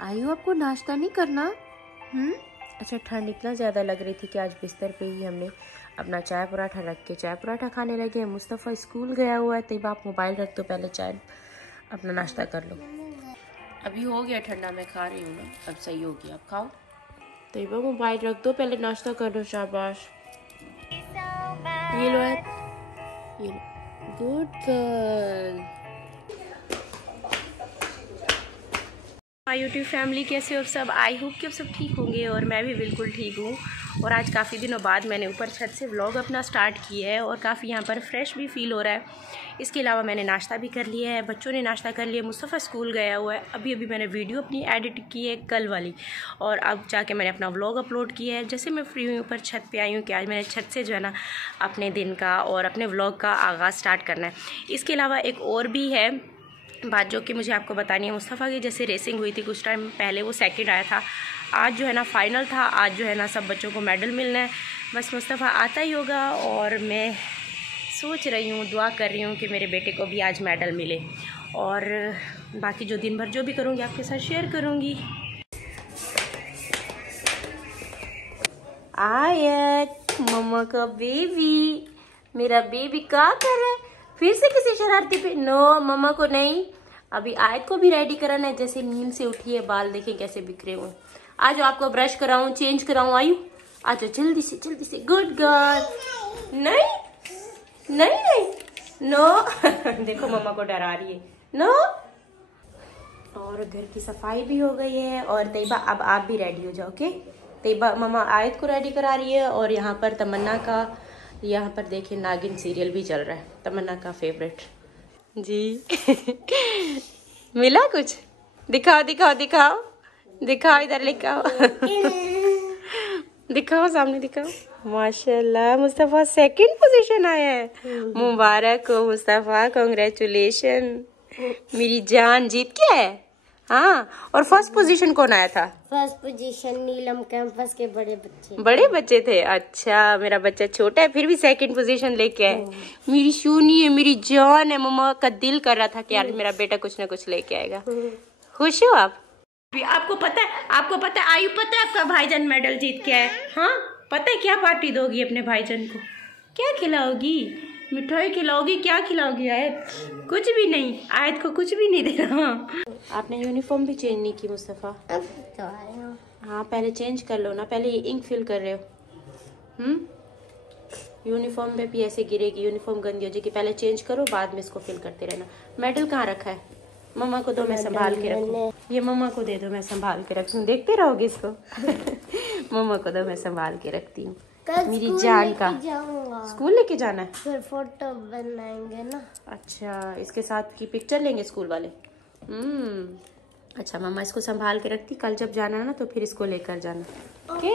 आयु आपको नाश्ता नहीं करना? अच्छा, ठंड इतना ज़्यादा लग रही थी कि आज बिस्तर पे ही हमने अपना चाय पराठा रख के चाय पराठा खाने लगे। मुस्तफ़ा स्कूल गया हुआ है, तब आप मोबाइल रख दो, पहले चाय अपना नाश्ता कर लो। अभी हो गया ठंडा, मैं खा रही हूँ ना, अब सही हो गया, अब खाओ। तैयबा मोबाइल रख दो, पहले नाश्ता कर दो। शाबाश, ये लो है, ये लो, गुड गर्ल। यूट्यूब फैमिली, कैसे हो सब? आई होप कि अब सब ठीक होंगे और मैं भी बिल्कुल ठीक हूँ। और आज काफ़ी दिनों बाद मैंने ऊपर छत से व्लॉग अपना स्टार्ट किया है और काफ़ी यहाँ पर फ्रेश भी फील हो रहा है। इसके अलावा मैंने नाश्ता भी कर लिया है, बच्चों ने नाश्ता कर लिया, मुस्तफ़ा स्कूल गया हुआ है। अभी मैंने वीडियो अपनी एडिट की है कल वाली, और अब जाके मैंने अपना व्लॉग अपलोड किया है। जैसे मैं फ्री हुई ऊपर छत पे आई हूँ कि आज मैंने छत से जो है ना अपने दिन का और अपने व्लॉग का आगाज़ स्टार्ट करना है। इसके अलावा एक और भी है बात जो कि मुझे आपको बतानी है। मुस्तफ़ा की जैसे रेसिंग हुई थी कुछ टाइम पहले, वो सेकंड आया था। आज जो है ना फाइनल था, आज जो है ना सब बच्चों को मेडल मिलना है। बस मुस्तफ़ा आता ही होगा और मैं सोच रही हूँ, दुआ कर रही हूँ कि मेरे बेटे को भी आज मेडल मिले। और बाकी जो दिन भर जो भी करूँगी आपके साथ शेयर करूँगी। आयत मम्मा का बेबी, मेरा बेबी क्या कर रहा है? फिर से किसी शरारती पे? नो, मम्मा को नहीं। अभी आयत को भी रेडी कराना है। जैसे नींद से उठी है, बाल देखें कैसे बिखरे हुए। आज आपको ब्रश कराऊं, चेंज कराऊं? आयु आ जाओ जल्दी से जल्दी से, गुड गर्ल। नहीं नहीं नहीं, नो देखो मम्मा को डरा रही है, नो। और घर की सफाई भी हो गई है। और तैयबा अब आप भी रेडी हो जाओ, ओके? तैयबा मम्मा आयत को रेडी करा रही है और यहाँ पर तमन्ना का, यहाँ पर देखिए नागिन सीरियल भी चल रहा है, तमन्ना का फेवरेट जी। मिला कुछ? दिखाओ दिखाओ दिखाओ दिखाओ, इधर लिखाओ। दिखाओ, सामने दिखाओ। माशाल्लाह, मुस्तफ़ा सेकंड पोजीशन आया है। मुबारक हो मुस्तफ़ा, कांग्रेचुलेशन। मेरी जान जीत के है। हाँ, और फर्स्ट पोजीशन कौन आया था? फर्स्ट पोजीशन नीलम कैंपस के बड़े बच्चे थे। अच्छा, मेरा बच्चा छोटा है फिर भी सेकंड पोजीशन लेके आए। मेरी शूनी है, मेरी जान है। मम्मा का दिल कर रहा था कि यार मेरा बेटा कुछ ना कुछ लेके आएगा। खुश हो आप? आपको पता है आयु, पता है आपका भाईजान मेडल जीत के आए? हाँ पता है, क्या पार्टी दोगी अपने भाईजान को? क्या खिलाओगी? मिठाई खिलाओगी? क्या खिलाओगी आयत? कुछ भी नहीं, आयत को कुछ भी नहीं दे रहा। आपने यूनिफॉर्म भी चेंज नहीं की मुस्तफ़ा? हाँ पहले चेंज कर लो ना, पहले ये इंक फिल कर रहे हो। यूनिफॉर्म पे भी ऐसे गिरेगी, यूनिफॉर्म गंदी हो जाएगी। पहले चेंज करो, बाद में इसको फिल करते रहना। मेडल कहाँ रखा है? मम्मा को दो, मैं संभाल के रखूँ। ये मम्मा को दे दो, मैं संभाल के रखूँ। देखते रहोगे इसको? मम्मा को दो, मैं संभाल के रखती हूँ। मेरी जान का। स्कूल लेके जाना है? फिर फोटो बनाएंगे ना। अच्छा, इसके साथ की पिक्चर लेंगे स्कूल वाले। अच्छा, मम्मा इसको संभाल के रखती, कल जब जाना है ना तो फिर इसको लेकर जाना, ओके?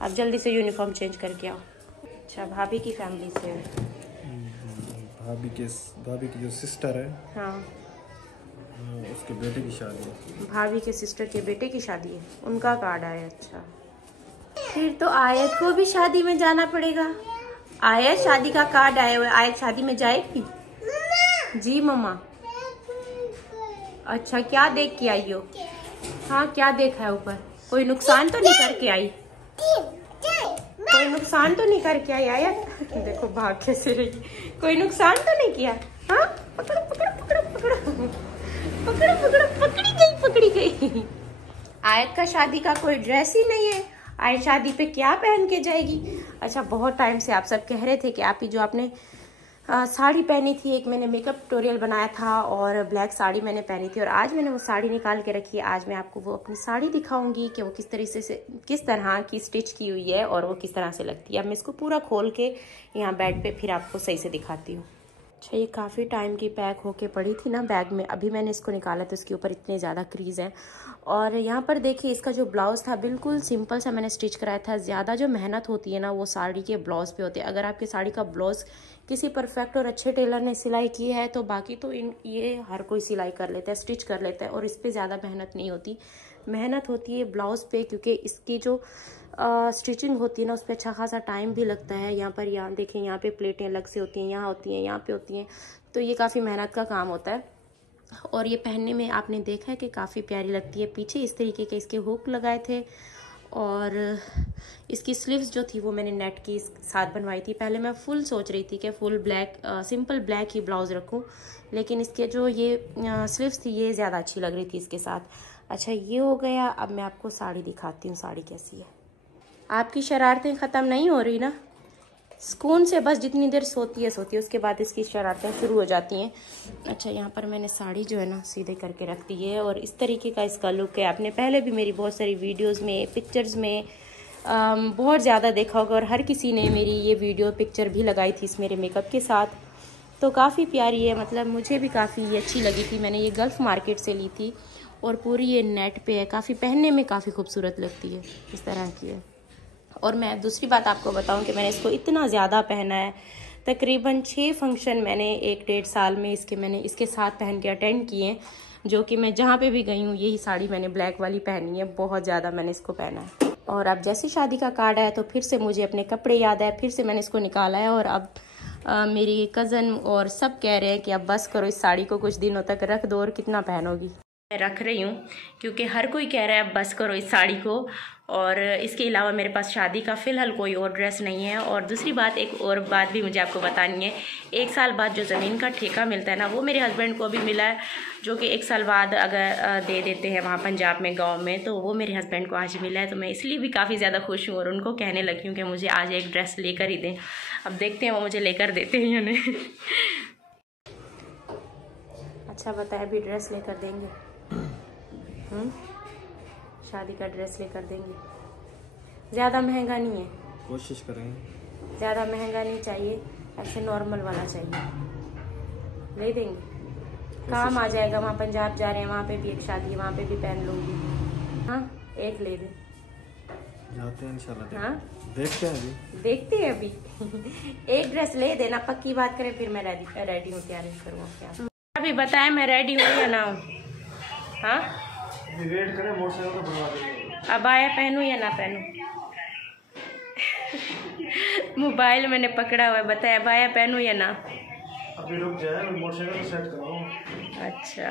अब जल्दी से यूनिफॉर्म चेंज करके आओ। अच्छा, भाभी की फैमिली से है? भाभी की जो सिस्टर है, हाँ, उसके बेटे की शादी है। भाभी के सिस्टर के बेटे की शादी है, उनका कार्ड आया। अच्छा, फिर तो आयत को भी शादी में जाना पड़ेगा। आयत शादी का कार्ड आया हुआ है, आयत शादी में जाएगी? जी मम्मा। अच्छा, क्या देख के आई हो? हाँ, क्या देखा है ऊपर? कोई नुकसान तो नहीं करके आई? कोई नुकसान तो नहीं करके आई आयत? देखो भाग कैसे रही, कोई नुकसान तो नहीं किया? हाँ, पकड़ो पकड़ो पकड़ो पकड़ो पकड़ो पकड़ो, पकड़ी गई। आयत का शादी का कोई ड्रेस ही नहीं है। आयत शादी पे क्या पहन के जाएगी? अच्छा, बहुत टाइम से आप सब कह रहे थे कि आप ही जो आपने साड़ी पहनी थी, एक मैंने मेकअप ट्यूटोरियल बनाया था और ब्लैक साड़ी मैंने पहनी थी, और आज मैंने वो साड़ी निकाल के रखी है। आज मैं आपको वो अपनी साड़ी दिखाऊंगी कि वो किस तरह की स्टिच की हुई है और वो किस तरह से लगती है। अब मैं इसको पूरा खोल के यहाँ बेड पे फिर आपको सही से दिखाती हूँ। अच्छा, ये काफ़ी टाइम की पैक होके पड़ी थी ना बैग में, अभी मैंने इसको निकाला तो इसके ऊपर इतने ज़्यादा क्रीज़ हैं। और यहाँ पर देखिए, इसका जो ब्लाउज़ था बिल्कुल सिंपल सा मैंने स्टिच कराया था। ज़्यादा जो मेहनत होती है ना वो साड़ी के ब्लाउज़ पे होती है। अगर आपकी साड़ी का ब्लाउज़ किसी परफेक्ट और अच्छे टेलर ने सिलाई की है तो बाकी तो ये हर कोई सिलाई कर लेता है, स्टिच कर लेता है, और इस पर ज़्यादा मेहनत नहीं होती। मेहनत होती है ब्लाउज़ पे, क्योंकि इसकी जो स्टिचिंग होती है ना उस पर अच्छा खासा टाइम भी लगता है। यहाँ देखें, यहाँ पे प्लेटें अलग से होती हैं, यहाँ होती हैं, यहाँ पे होती हैं, तो ये काफ़ी मेहनत का काम होता है। और ये पहनने में आपने देखा है कि काफ़ी प्यारी लगती है। पीछे इस तरीके के इसके हुक लगाए थे और इसकी स्लीव्स जो थी वो मैंने नेट की साथ बनवाई थी। पहले मैं फुल सोच रही थी कि फुल ब्लैक सिंपल ब्लैक ही ब्लाउज़ रखूं, लेकिन इसके जो ये स्लीव्स थी ये ज़्यादा अच्छी लग रही थी इसके साथ। अच्छा ये हो गया। अब मैं आपको साड़ी दिखाती हूँ, साड़ी कैसी है। आपकी शरारतें ख़त्म नहीं हो रही ना? सुकून से बस जितनी देर सोती है उसके बाद इसकी शरारतें शुरू हो जाती हैं। अच्छा यहाँ पर मैंने साड़ी जो है ना सीधे करके रख दी है और इस तरीके का इसका लुक है। आपने पहले भी मेरी बहुत सारी वीडियोस में, पिक्चर्स में बहुत ज़्यादा देखा होगा और हर किसी ने मेरी ये वीडियो पिक्चर भी लगाई थी इस मेरे मेकअप के साथ, तो काफ़ी प्यारी है। मतलब मुझे भी काफ़ी अच्छी लगी थी। मैंने ये गल्फ़ मार्केट से ली थी और पूरी ये नेट पे है, काफ़ी पहनने में काफ़ी खूबसूरत लगती है, इस तरह की है। और मैं दूसरी बात आपको बताऊं कि मैंने इसको इतना ज़्यादा पहना है, तकरीबन 6 फंक्शन मैंने 1-1.5 साल में मैंने इसके साथ पहन के अटेंड किए हैं, जो कि मैं जहाँ पे भी गई हूँ यही साड़ी मैंने ब्लैक वाली पहनी है। बहुत ज़्यादा मैंने इसको पहना है। और अब जैसे शादी का कार्ड आया तो फिर से मुझे अपने कपड़े याद आए, फिर से मैंने इसको निकाला है। और अब मेरी कज़न और सब कह रहे हैं कि अब बस करो, इस साड़ी को कुछ दिनों तक रख दो और कितना पहनोगी। मैं रख रही हूँ क्योंकि हर कोई कह रहा है अब बस करो इस साड़ी को। और इसके अलावा मेरे पास शादी का फ़िलहाल कोई और ड्रेस नहीं है। और दूसरी बात, एक और बात भी मुझे आपको बतानी है। 1 साल बाद जो ज़मीन का ठेका मिलता है ना, वो मेरे हस्बैंड को अभी मिला है, जो कि 1 साल बाद अगर दे देते हैं वहाँ पंजाब में गांव में, तो वो मेरे हस्बैंड को आज मिला है। तो मैं इसलिए भी काफ़ी ज़्यादा खुश हूँ और उनको कहने लगी हूँ कि मुझे आज एक ड्रेस लेकर ही दें। अब देखते हैं वो मुझे लेकर देते हैं या नहीं। अच्छा बताए, अभी ड्रेस लेकर देंगे? शादी का ड्रेस लेकर देंगे? ज़्यादा महंगा नहीं है? कोशिश करेंगे। ज़्यादा महंगा नहीं चाहिए, ऐसे नॉर्मल वाला चाहिए। ले देंगे? काम आ जाएगा। वहाँ पंजाब जा रहे हैं, वहाँ पे भी एक शादी है, वहाँ पे भी पहन लूँगी। हाँ एक ले दे। जाते हैं इंशाल्लाह। हाँ देखते हैं अभी। देखते हैं अभी। एक ड्रेस ले देना, पक्की बात करें, फिर मैं रेडी हूँ, तैयारी करूँ क्या। अभी बताएं मैं रेडी हूँ या ना हूँ? हाँ वेट करें, मोटरसाइकिल तो बनवा देंगे। अब आया पहनूं या ना पहनूं? मोबाइल मैंने पकड़ा हुआ है, बताया अब आया पहनूं या ना? अभी रुक जाए, मोटरसाइकिल सेट कराऊं। अच्छा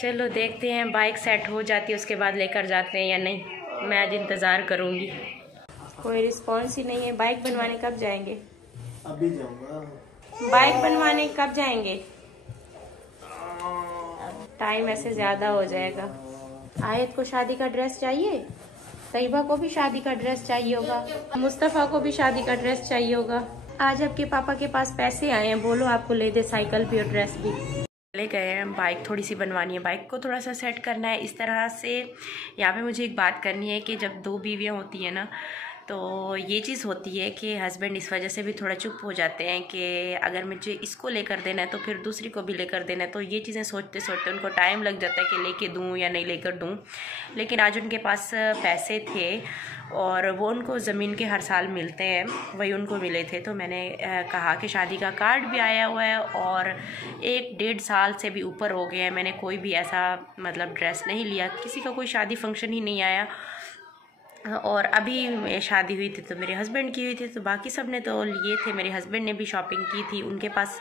चलो देखते हैं, बाइक सेट हो जाती है उसके बाद लेकर जाते हैं या नहीं। मैं आज इंतज़ार करूँगी। कोई रिस्पॉन्स ही नहीं है। बाइक बनवाने कब जाएंगे? अभी जाऊंगा। बाइक बनवाने कब जाएंगे? टाइम ऐसे ज़्यादा हो जाएगा। आयत को शादी का ड्रेस चाहिए, तैयबा को भी शादी का ड्रेस चाहिए होगा, मुस्तफ़ा को भी शादी का ड्रेस चाहिए होगा। आज आपके पापा के पास पैसे आए हैं, बोलो आपको ले दे साइकिल भी और ड्रेस भी। ले गए हैं, बाइक थोड़ी सी बनवानी है, बाइक को थोड़ा सा सेट करना है इस तरह से। यहाँ पे मुझे एक बात करनी है कि जब 2 बीवियाँ होती हैं ना, तो ये चीज़ होती है कि हस्बैंड इस वजह से भी थोड़ा चुप हो जाते हैं कि अगर मुझे इसको लेकर देना है तो फिर दूसरी को भी लेकर देना है। तो ये चीज़ें सोचते सोचते उनको टाइम लग जाता है कि लेके दूँ या नहीं लेकर दूँ। लेकिन आज उनके पास पैसे थे और वो उनको ज़मीन के हर साल मिलते हैं, वही उनको मिले थे। तो मैंने कहा कि शादी का कार्ड भी आया हुआ है और 1-1.5 साल से भी ऊपर हो गए हैं, मैंने कोई भी ऐसा मतलब ड्रेस नहीं लिया, किसी का कोई शादी फंक्शन ही नहीं आया। और अभी शादी हुई थी तो मेरे हस्बैंड की हुई थी, तो बाकी सब ने तो लिए थे। मेरे हस्बैंड ने भी शॉपिंग की थी, उनके पास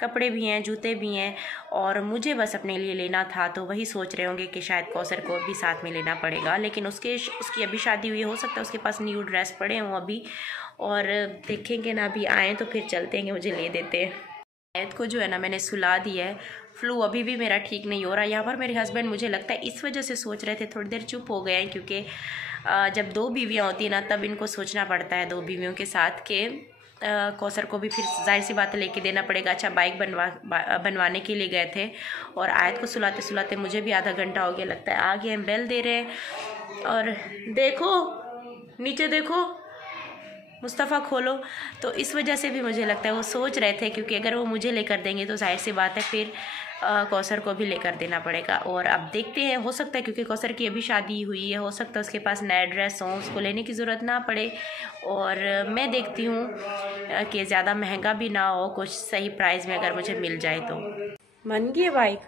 कपड़े भी हैं, जूते भी हैं, और मुझे बस अपने लिए लेना था। तो वही सोच रहे होंगे कि शायद कौसर को भी साथ में लेना पड़ेगा, लेकिन उसकी अभी शादी हुई, हो सकता है उसके पास न्यू ड्रेस पड़े हों अभी, और देखेंगे ना, अभी आएँ तो फिर चलते हैं कि मुझे ले देते हैं। आयत को जो है ना मैंने सुला दिया है, फ्लू अभी भी मेरा ठीक नहीं हो रहा। यहाँ पर मेरे हस्बैंड मुझे लगता है इस वजह से सोच रहे थे, थोड़ी देर चुप हो गए हैं, क्योंकि जब 2 बीवियाँ होती हैं ना तब इनको सोचना पड़ता है 2 बीवियों के साथ के कौसर को भी फिर जाहिर सी बात लेके देना पड़ेगा। अच्छा बाइक बनवाने के लिए गए थे और आयत को सुलाते सुलाते मुझे भी आधा घंटा हो गया लगता है। आ गए, बेल दे रहे हैं और देखो नीचे देखो, मुस्तफ़ा खोलो। तो इस वजह से भी मुझे लगता है वो सोच रहे थे, क्योंकि अगर वो मुझे लेकर देंगे तो जाहिर सी बात है फिर कौसर को भी लेकर देना पड़ेगा। और अब देखते हैं, हो सकता है क्योंकि कौसर की अभी शादी हुई है, हो सकता है उसके पास नया ड्रेस हो, उसको लेने की ज़रूरत ना पड़े। और मैं देखती हूँ कि ज़्यादा महंगा भी ना हो, कुछ सही प्राइस में अगर मुझे मिल जाए तो। बन गई है बाइक?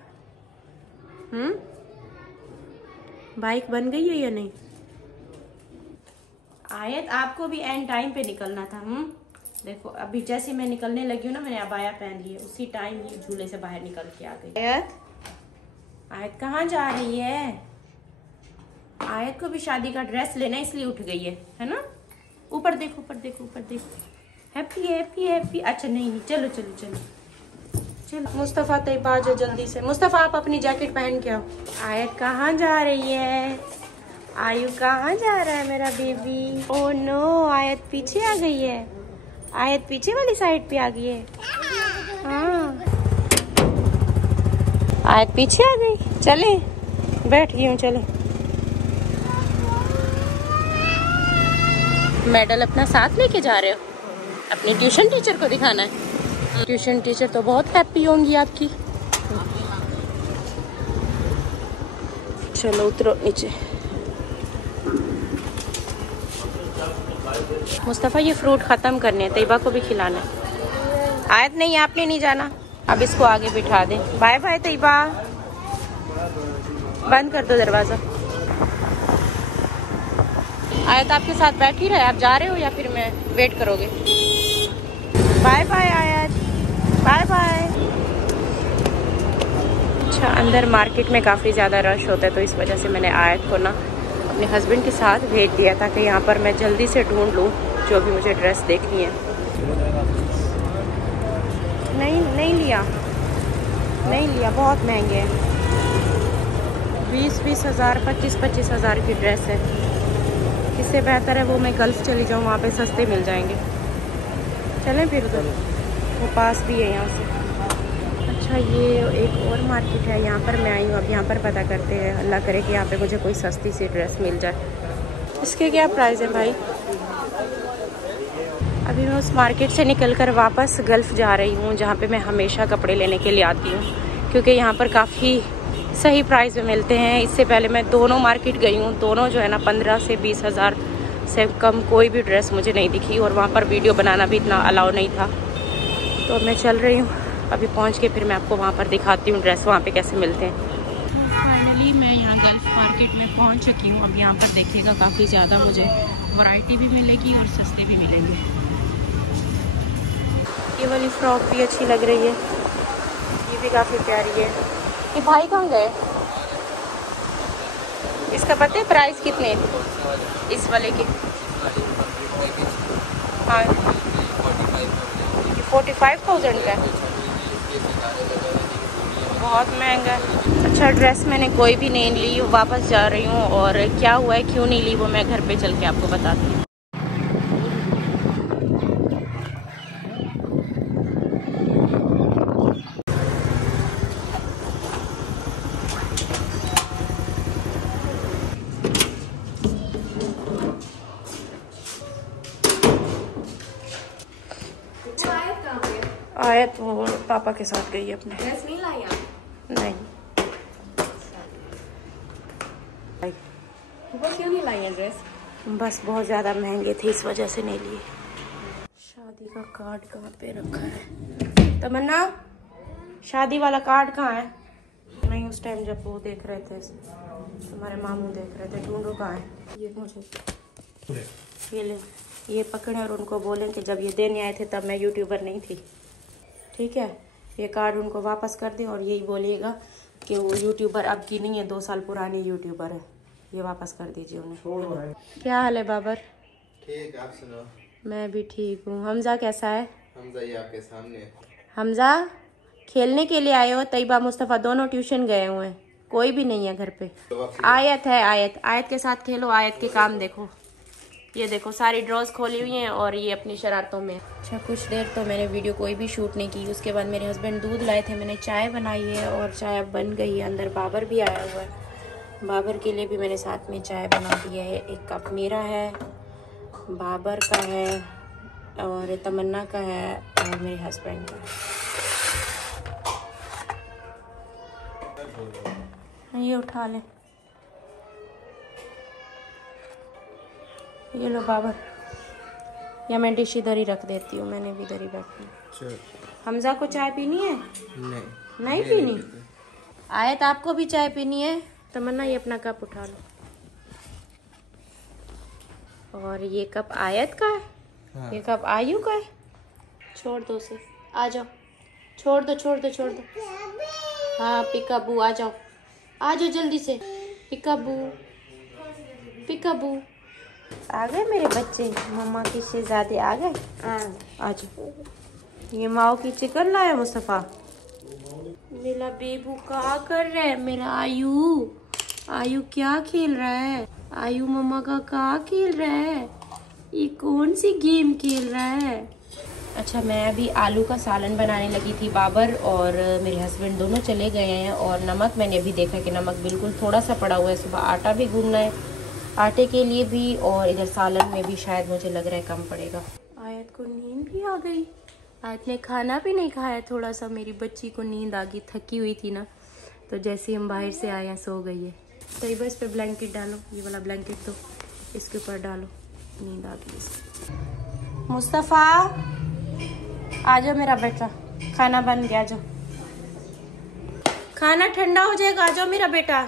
बाइक बन गई है या नहीं? आयत आपको भी एंड टाइम पे निकलना था। देखो अभी जैसे मैं निकलने लगी हूँ ना, मैंने अबाया पहन ली है, उसी टाइम ये झूले से बाहर निकल के आ गई। आयत कहाँ जा रही है? आयत को भी शादी का ड्रेस लेना इसलिए उठ गई है ना? ऊपर देखो, ऊपर देखो, ऊपर देखो। Happy happy happy. अच्छा नहीं, चलो चलो चलो चलो। मुस्तफ़ा तैयबा आ जाओ जल्दी से। मुस्तफ़ा आप अपनी जैकेट पहन के आओ। आयत कहाँ जा रही है? आयु कहाँ जा रहा है मेरा बेबी? ओह नो, आयत पीछे आ गई है। आयत पीछे वाली साइड पे आ गई है। हाँ, आयत पीछे आ गई। चले, बैठ गई हूँ, चले। मेडल अपना साथ लेके जा रहे हो? अपनी ट्यूशन टीचर को दिखाना है? ट्यूशन टीचर तो बहुत हैप्पी होंगी आपकी। चलो उतरो नीचे। मुस्तफ़ा ये फ्रूट खत्म करने, तैयबा को भी खिलाना है। आयत नहीं, आपने नहीं जाना। अब इसको आगे बिठा दें। Bye bye Taiba. बंद कर दो दरवाजा। आयत आपके साथ बैठी रहे? आप जा रहे हो या फिर मैं वेट करोगे? बाय बाय आयत, बाय बाय। अच्छा, अंदर मार्केट में काफ़ी ज़्यादा रश होता है, तो इस वजह से मैंने आयत को ना अपने हस्बैंड के साथ भेज दिया ताकि यहाँ पर मैं जल्दी से ढूंढ लूँ जो भी मुझे ड्रेस देखनी है। नहीं लिया, नहीं लिया, बहुत महंगे हैं। 20-20 हज़ार, 25-25 हज़ार की ड्रेस है। इससे बेहतर है वो मैं गल्फ चली जाऊँ, वहाँ पे सस्ते मिल जाएंगे। चलें फिर उधर, वो पास भी है यहाँ से। अच्छा, ये एक और मार्केट है, यहाँ पर मैं आई हूँ। अब यहाँ पर पता करते हैं, अल्लाह करे कि यहाँ पे मुझे कोई सस्ती सी ड्रेस मिल जाए। इसके क्या प्राइस है भाई? अभी मैं उस मार्केट से निकलकर वापस गल्फ जा रही हूँ, जहाँ पे मैं हमेशा कपड़े लेने के लिए आती हूँ, क्योंकि यहाँ पर काफ़ी सही प्राइस में मिलते हैं। इससे पहले मैं दोनों मार्केट गई हूँ, दोनों जो है ना 15 से 20 हज़ार से कम कोई भी ड्रेस मुझे नहीं दिखी, और वहाँ पर वीडियो बनाना भी इतना अलाउ नहीं था। तो मैं चल रही हूँ, अभी पहुँच के फिर मैं आपको वहाँ पर दिखाती हूँ ड्रेस वहाँ पे कैसे मिलते हैं। फाइनली मैं यहाँ गल्फ मार्केट में पहुँच चुकी हूँ। अब यहाँ पर देखिएगा काफ़ी ज़्यादा मुझे वैरायटी भी मिलेगी और सस्ते भी मिलेंगे। ये वाली फ्रॉक भी अच्छी लग रही है, ये भी काफ़ी प्यारी है। ये भाई कहाँ गए? इसका पता है प्राइस कितने इस वाले के? हाँ, ये 45,000 का है, बहुत महंगा है। अच्छा, ड्रेस मैंने कोई भी नहीं ली, वापस जा रही हूँ, और क्या हुआ है क्यों नहीं ली वो मैं घर पे चल के आपको बताती हूँ। आयत वो पापा के साथ गई है अपने। ड्रेस नहीं लाई आप? नहीं। वो क्यों नहीं लाई है ड्रेस? बस बहुत ज़्यादा महंगे थे, इस वजह से नहीं लिए। शादी का कार्ड कहाँ पे रखा है? तमन्ना, शादी वाला कार्ड कहाँ है? नहीं, उस टाइम जब वो देख रहे थे, तुम्हारे मामू देख रहे थे, ढूंढो कहाँ है। ये मुझे ये ले, ये पकड़े और उनको बोलें कि जब ये देने आए थे तब मैं यूट्यूबर नहीं थी, ठीक है? ये कार्ड उनको वापस कर दें और यही बोलिएगा कि वो यूट्यूबर अब की नहीं है, 2 साल पुरानी यूट्यूबर है। ये वापस कर दीजिए उन्हें। क्या हाल है बाबर? ठीक, आप सुनो। मैं भी ठीक हूँ। हमजा कैसा है? हमजा ये आपके सामने। हमजा खेलने के लिए आए हो? तैयबा मुस्तफ़ा दोनों ट्यूशन गए हुए हैं, कोई भी नहीं है घर पे। आयत है, आयत के साथ खेलो, आयत के काम देखो। ये देखो सारी ड्रॉज खोली हुई हैं और ये अपनी शरारतों में। अच्छा, कुछ देर तो मैंने वीडियो कोई भी शूट नहीं की। उसके बाद मेरे हस्बैंड दूध लाए थे, मैंने चाय बनाई है और चाय अब बन गई है। अंदर बाबर भी आया हुआ है, बाबर के लिए भी मैंने साथ में चाय बना दी है। एक कप मेरा है, बाबर का है, और तमन्ना का है, और मेरे हस्बैंड का है। ये उठा ले, ये लो बाबर, या मैं डिश इधर ही रख देती हूँ, मैंने भी इधर ही बैठी। हमजा को चाय पीनी है? नहीं पीनी? आयत आपको भी चाय पीनी है? तमन्ना ये अपना कप उठा लो। और ये कप आयत का है, हाँ। ये कप आयु का है। छोड़ दो उसे, आ जाओ, छोड़ दो छोड़ दो छोड़ दो। हाँ पिकाबू आ जाओ, आ जाओ जल्दी से। पिकाबू पिकाबू आ गए मेरे बच्चे, मम्मा के शहजादे आ गए। आ जाओ। ये माओ की चिकन लाया मुस्तफ़ा। मेरा बेबू क्या कर रहा है, मेरा आयु आयु क्या खेल रहा है, आयु मम्मा का क्या खेल रहा है, ये कौन सी गेम खेल रहा है। अच्छा मैं अभी आलू का सालन बनाने लगी थी। बाबर और मेरे हस्बैंड दोनों चले गए हैं और नमक मैंने अभी देखा कि नमक बिल्कुल थोड़ा सा पड़ा हुआ है। सुबह आटा भी गूंदना है आटे के लिए भी, और इधर सालन में भी शायद मुझे लग रहा है कम पड़ेगा। आयत को नींद भी आ गई, आयत ने खाना भी नहीं खाया। थोड़ा सा मेरी बच्ची को नींद आ गई, थकी हुई थी ना, तो जैसे ही हम बाहर से आए हैं सो गई है। तो ये बस पे ब्लैंकेट डालो, ये वाला ब्लैंकेट तो इसके ऊपर डालो, नींद आ गई इसको। मुस्तफ़ा आ जाओ मेरा बेटा, खाना बन गया, आ जाओ, खाना ठंडा हो जाएगा, आ जाओ मेरा बेटा।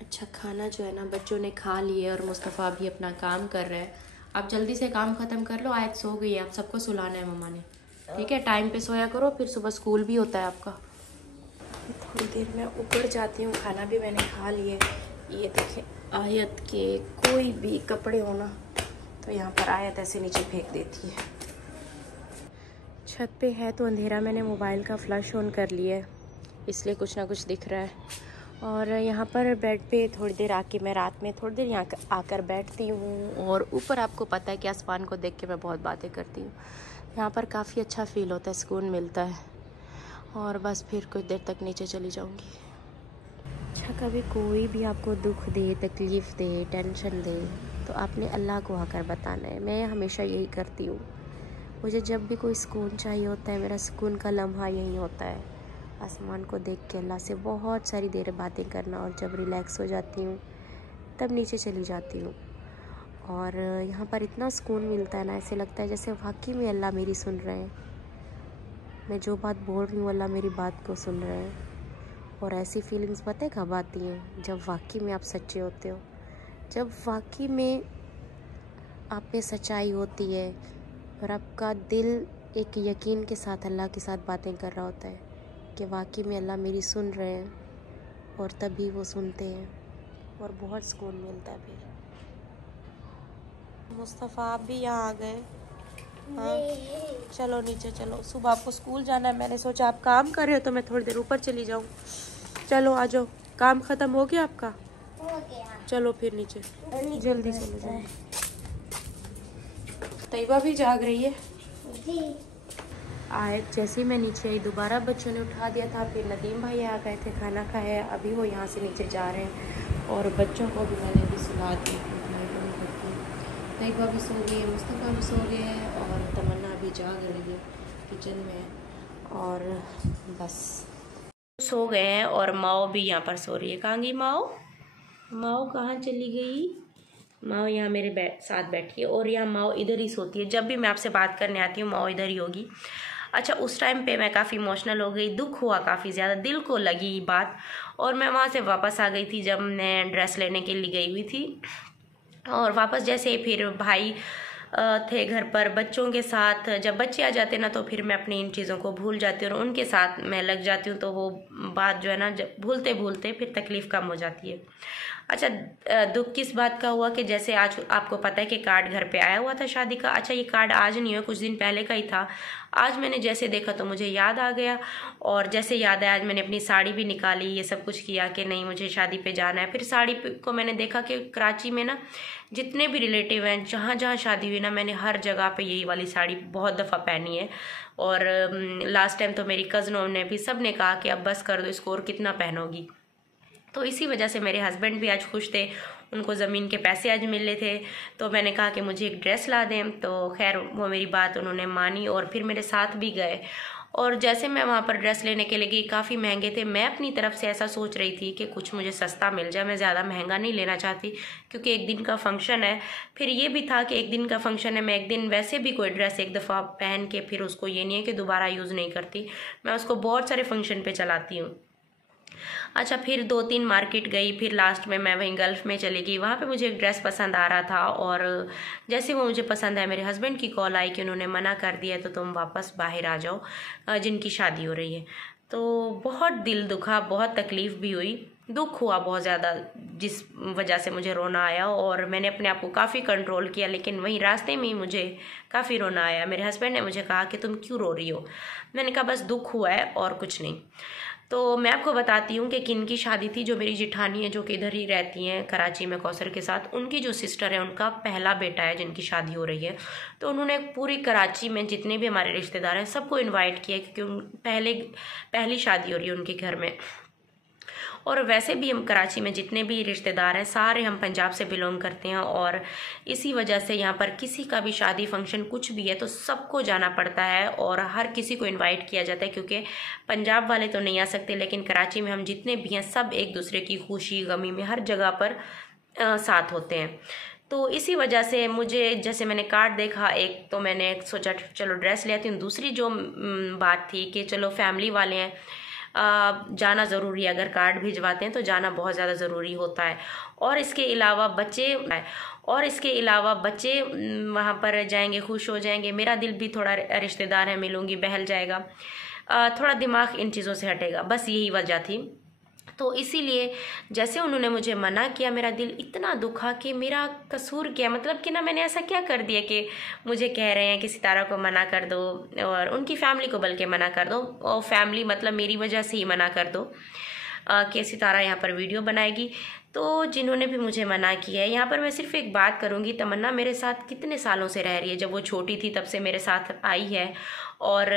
अच्छा खाना जो है ना बच्चों ने खा लिए और मुस्तफ़ा भी अपना काम कर रहे हैं। आप जल्दी से काम ख़त्म कर लो, आयत सो गई है, आप सबको सुलाना है मम्मा ने, ठीक है। टाइम पे सोया करो, फिर सुबह स्कूल भी होता है आपका। थोड़ी देर में ऊपर जाती हूँ, खाना भी मैंने खा लिए। ये देखिए आयत के कोई भी कपड़े होना तो यहाँ पर आयत ऐसे नीचे फेंक देती है। छत पे है तो अंधेरा, मैंने मोबाइल का फ्लैश ऑन कर लिया है इसलिए कुछ ना कुछ दिख रहा है। और यहाँ पर बेड पे थोड़ी देर आके मैं रात में थोड़ी देर यहाँ आकर बैठती हूँ, और ऊपर आपको पता है कि आसमान को देख के मैं बहुत बातें करती हूँ। यहाँ पर काफ़ी अच्छा फील होता है, सुकून मिलता है। और बस फिर कुछ देर तक नीचे चली जाऊँगी। अच्छा कभी कोई भी आपको दुख दे, तकलीफ़ दे, टेंशन दे तो आपने अल्लाह को आकर बताना है। मैं हमेशा यही करती हूँ। मुझे जब भी कोई सुकून चाहिए होता है, मेरा सुकून का लम्हा यही होता है, आसमान को देख के अल्लाह से बहुत सारी देर बातें करना। और जब रिलैक्स हो जाती हूँ तब नीचे चली जाती हूँ। और यहाँ पर इतना सुकून मिलता है ना, ऐसे लगता है जैसे वाकई में अल्लाह मेरी सुन रहे हैं। मैं जो बात बोल रही हूँ अल्लाह मेरी बात को सुन रहे हैं। और ऐसी फीलिंग्स पता है कब आती हैं, जब वाकई में आप सच्चे होते हो, जब वाकई में आप में सच्चाई होती है और आपका दिल एक यकीन के साथ अल्लाह के साथ बातें कर रहा होता है कि वाकई में अल्लाह मेरी सुन रहे हैं, और तभी वो सुनते हैं और बहुत सुकून मिलता है। फिर मुस्तफ़ा आप भी यहाँ आ गए। हाँ चलो नीचे चलो, सुबह आपको स्कूल जाना है, मैंने सोचा आप काम कर रहे हो तो मैं थोड़ी देर ऊपर चली जाऊँ। चलो आ जाओ, काम ख़त्म हो गया आपका? हो गया। चलो फिर नीचे जल्दी चलो जाओ। तैयबा भी जाग रही है। आयत जैसे ही मैं नीचे आई दोबारा बच्चों ने उठा दिया था। फिर नदीम भाई आ गए थे, खाना खाया, अभी वो यहाँ से नीचे जा रहे हैं। और बच्चों को भी मैंने भी सुला दिया, तैयबा भी सो गई है, मुस्तफ़ा भी सो गए हैं, और तमन्ना भी जाग रही है, किचन में। और बस सो गए हैं, और माओ भी यहाँ पर सो रही है। कहाँ गई माओ? माओ कहाँ चली गई? माओ यहाँ मेरे साथ बैठी है, और यहाँ माओ इधर ही सोती है। जब भी मैं आपसे बात करने आती हूँ माओ इधर ही होगी। अच्छा उस टाइम पे मैं काफ़ी इमोशनल हो गई, दुख हुआ काफ़ी ज़्यादा, दिल को लगी बात। और मैं वहाँ से वापस आ गई थी जब मैं ड्रेस लेने के लिए गई हुई थी। और वापस जैसे फिर भाई थे घर पर बच्चों के साथ, जब बच्चे आ जाते ना तो फिर मैं अपनी इन चीज़ों को भूल जाती हूँ और उनके साथ मैं लग जाती हूँ। तो वो बात जो है ना जब भूलते भूलते फिर तकलीफ़ कम हो जाती है। अच्छा दुख किस बात का हुआ कि जैसे आज आपको पता है कि कार्ड घर पे आया हुआ था शादी का। अच्छा ये कार्ड आज नहीं हुआ, कुछ दिन पहले का ही था। आज मैंने जैसे देखा तो मुझे याद आ गया, और जैसे याद आया आज मैंने अपनी साड़ी भी निकाली, ये सब कुछ किया कि नहीं मुझे शादी पे जाना है। फिर साड़ी को मैंने देखा कि कराची में ना जितने भी रिलेटिव हैं जहाँ जहाँ शादी हुई ना, मैंने हर जगह पे यही वाली साड़ी बहुत दफ़ा पहनी है। और लास्ट टाइम तो मेरी कज़नों ने भी सब ने कहा कि अब बस कर दो इसको, और कितना पहनोगी। तो इसी वजह से मेरे हस्बैंड भी आज खुश थे, उनको ज़मीन के पैसे आज मिले थे। तो मैंने कहा कि मुझे एक ड्रेस ला दें, तो खैर वो मेरी बात उन्होंने मानी और फिर मेरे साथ भी गए। और जैसे मैं वहाँ पर ड्रेस लेने के लिए गई, काफ़ी महंगे थे। मैं अपनी तरफ से ऐसा सोच रही थी कि कुछ मुझे सस्ता मिल जाए, मैं ज़्यादा महंगा नहीं लेना चाहती क्योंकि एक दिन का फंक्शन है। फिर ये भी था कि एक दिन का फंक्शन है, मैं एक दिन वैसे भी कोई ड्रेस एक दफ़ा पहन के फिर उसको ये नहीं है कि दोबारा यूज़ नहीं करती, मैं उसको बहुत सारे फंक्शन पे चलाती हूँ। अच्छा, फिर 2-3 मार्केट गई, फिर लास्ट में मैं वहीं गल्फ़ में चली गई। वहाँ पे मुझे एक ड्रेस पसंद आ रहा था और जैसे वो मुझे पसंद है, मेरे हस्बैंड की कॉल आई कि उन्होंने मना कर दिया तो तुम वापस बाहर आ जाओ, जिनकी शादी हो रही है। तो बहुत दिल दुखा, बहुत तकलीफ़ भी हुई, दुख हुआ बहुत ज़्यादा, जिस वजह से मुझे रोना आया और मैंने अपने आप को काफ़ी कंट्रोल किया, लेकिन वहीं रास्ते में ही मुझे काफ़ी रोना आया। मेरे हस्बैंड ने मुझे कहा कि तुम क्यों रो रही हो? मैंने कहा बस दुख हुआ है और कुछ नहीं। तो मैं आपको बताती हूँ कि किन की शादी थी। जो मेरी जिठानी है, जो कि इधर ही रहती हैं कराची में कौसर के साथ, उनकी जो सिस्टर है, उनका पहला बेटा है जिनकी शादी हो रही है। तो उन्होंने पूरी कराची में जितने भी हमारे रिश्तेदार हैं सबको इनवाइट किया, क्योंकि पहली शादी हो रही है उनके घर में। और वैसे भी हम कराची में जितने भी रिश्तेदार हैं सारे हम पंजाब से बिलोंग करते हैं और इसी वजह से यहाँ पर किसी का भी शादी फंक्शन कुछ भी है तो सबको जाना पड़ता है और हर किसी को इनवाइट किया जाता है, क्योंकि पंजाब वाले तो नहीं आ सकते, लेकिन कराची में हम जितने भी हैं सब एक दूसरे की खुशी गमी में हर जगह पर साथ होते हैं। तो इसी वजह से मुझे, जैसे मैंने कार्ड देखा एक, तो मैंने सोचा चलो ड्रेस ले आती हूँ। दूसरी जो बात थी कि चलो फैमिली वाले हैं, जाना ज़रूरी है, अगर कार्ड भिजवाते हैं तो जाना बहुत ज़्यादा ज़रूरी होता है। और इसके अलावा बच्चे वहाँ पर जाएंगे, खुश हो जाएंगे, मेरा दिल भी थोड़ा, रिश्तेदार है मिलूँगी, बहल जाएगा, थोड़ा दिमाग इन चीज़ों से हटेगा, बस यही वजह थी। तो इसीलिए जैसे उन्होंने मुझे मना किया, मेरा दिल इतना दुखा कि मेरा कसूर क्या, मतलब कि ना मैंने ऐसा क्या कर दिया कि मुझे कह रहे हैं कि सितारा को मना कर दो और उनकी फैमिली को बल्कि मना कर दो, और फैमिली मतलब मेरी वजह से ही मना कर दो कि सितारा यहाँ पर वीडियो बनाएगी। तो जिन्होंने भी मुझे मना किया है, यहाँ पर मैं सिर्फ एक बात करूँगी, तमन्ना मेरे साथ कितने सालों से रह रही है। जब वो छोटी थी तब से मेरे साथ आई है और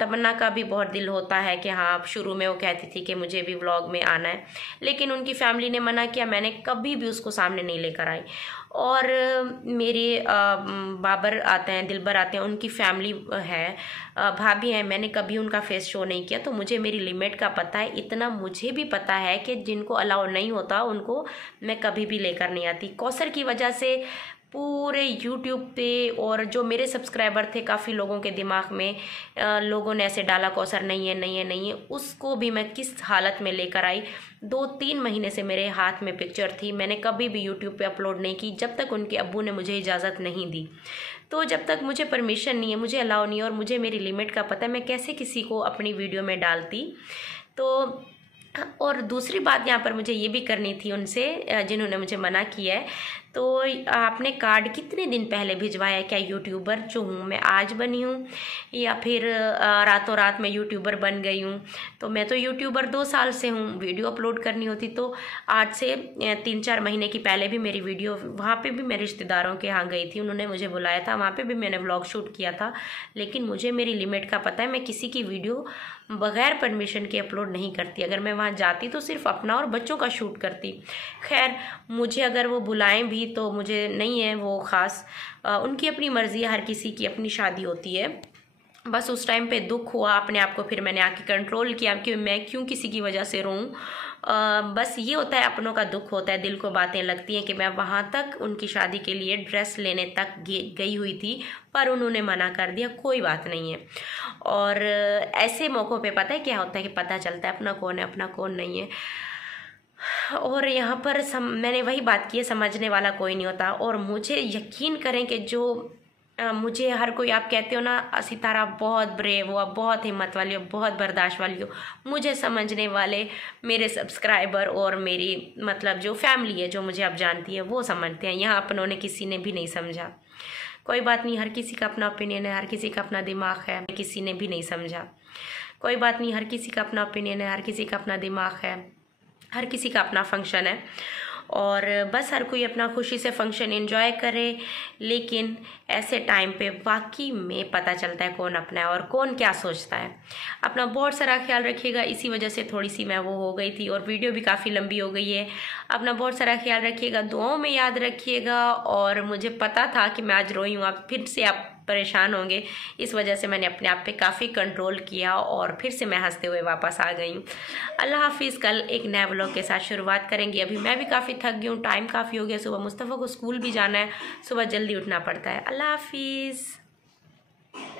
तमन्ना का भी बहुत दिल होता है कि हाँ, शुरू में वो कहती थी कि मुझे भी व्लॉग में आना है, लेकिन उनकी फैमिली ने मना किया, मैंने कभी भी उसको सामने नहीं लेकर आई। और मेरे बाबर आते हैं, दिलबर आते हैं, उनकी फैमिली है, भाभी हैं, मैंने कभी उनका फेस शो नहीं किया। तो मुझे मेरी लिमिट का पता है, इतना मुझे भी पता है कि जिनको अलाउ नहीं होता उनको मैं कभी भी लेकर नहीं आती। कौसर की वजह से पूरे YouTube पे और जो मेरे सब्सक्राइबर थे, काफ़ी लोगों के दिमाग में लोगों ने ऐसे डाला कौसर नहीं है नहीं है नहीं है, उसको भी मैं किस हालत में लेकर आई। 2-3 महीने से मेरे हाथ में पिक्चर थी, मैंने कभी भी YouTube पे अपलोड नहीं की जब तक उनके अब्बू ने मुझे इजाज़त नहीं दी। तो जब तक मुझे परमिशन नहीं है, मुझे अलाउ नहीं है और मुझे मेरी लिमिट का पता है, मैं कैसे किसी को अपनी वीडियो में डालती। तो और दूसरी बात यहाँ पर मुझे ये भी करनी थी उनसे, जिन्होंने मुझे मना किया है, तो आपने कार्ड कितने दिन पहले भिजवाया है? क्या यूट्यूबर जो हूँ मैं आज बनी हूँ या फिर रातों रात में यूट्यूबर बन गई हूँ? तो मैं तो यूट्यूबर 2 साल से हूँ, वीडियो अपलोड करनी होती तो आज से 3-4 महीने की पहले भी मेरी वीडियो, वहाँ पे भी मैं रिश्तेदारों के यहाँ गई थी, उन्होंने मुझे बुलाया था, वहाँ पे भी मैंने व्लॉग शूट किया था। लेकिन मुझे मेरी लिमिट का पता है, मैं किसी की वीडियो बगैर परमिशन के अपलोड नहीं करती। अगर मैं वहाँ जाती तो सिर्फ अपना और बच्चों का शूट करती। खैर, मुझे अगर वो बुलाएं भी तो मुझे नहीं है वो ख़ास, उनकी अपनी मर्ज़ी है, हर किसी की अपनी शादी होती है। बस उस टाइम पे दुख हुआ अपने आप को, फिर मैंने आके कंट्रोल किया कि मैं क्यों किसी की वजह से रोऊं। बस ये होता है, अपनों का दुख होता है, दिल को बातें लगती हैं कि मैं वहाँ तक उनकी शादी के लिए ड्रेस लेने तक गई हुई थी पर उन्होंने मना कर दिया, कोई बात नहीं है। और ऐसे मौक़ों पे पता है क्या होता है कि पता चलता है अपना कौन है अपना कौन नहीं है। और यहाँ पर मैंने वही बात की है, समझने वाला कोई नहीं होता। और मुझे यकीन करें कि जो मुझे हर कोई, आप कहते हो ना सितारा बहुत ब्रेव हो, बहुत हिम्मत वाली हो, बहुत बर्दाश्त वाली हो, मुझे समझने वाले मेरे सब्सक्राइबर और मेरी मतलब जो फैमिली है, जो मुझे अब जानती है, वो समझते हैं। यहाँ अपनों ने किसी ने भी नहीं समझा। कोई बात नहीं, हर किसी का अपना ओपिनियन है, हर किसी का अपना दिमाग है, किसी ने भी नहीं समझा। कोई बात नहीं, हर किसी का अपना ओपिनियन है, हर किसी का अपना दिमाग है, हर किसी का अपना फंक्शन है और बस हर कोई अपना खुशी से फंक्शन एंजॉय करे। लेकिन ऐसे टाइम पे वाकई में पता चलता है कौन अपना है और कौन क्या सोचता है। अपना बहुत सारा ख्याल रखिएगा। इसी वजह से थोड़ी सी मैं वो हो गई थी और वीडियो भी काफ़ी लंबी हो गई है। अपना बहुत सारा ख्याल रखिएगा, दुआओं में याद रखिएगा। और मुझे पता था कि मैं आज रोई हूँ, आप फिर से आप परेशान होंगे, इस वजह से मैंने अपने आप पे काफ़ी कंट्रोल किया और फिर से मैं हंसते हुए वापस आ गई हूँ। अल्लाह हाफिज़। कल एक नए व्लॉग के साथ शुरुआत करेंगे। अभी मैं भी काफ़ी थक गई हूँ, टाइम काफ़ी हो गया, सुबह मुस्तफ़ा को स्कूल भी जाना है, सुबह जल्दी उठना पड़ता है। अल्लाह हाफिज़।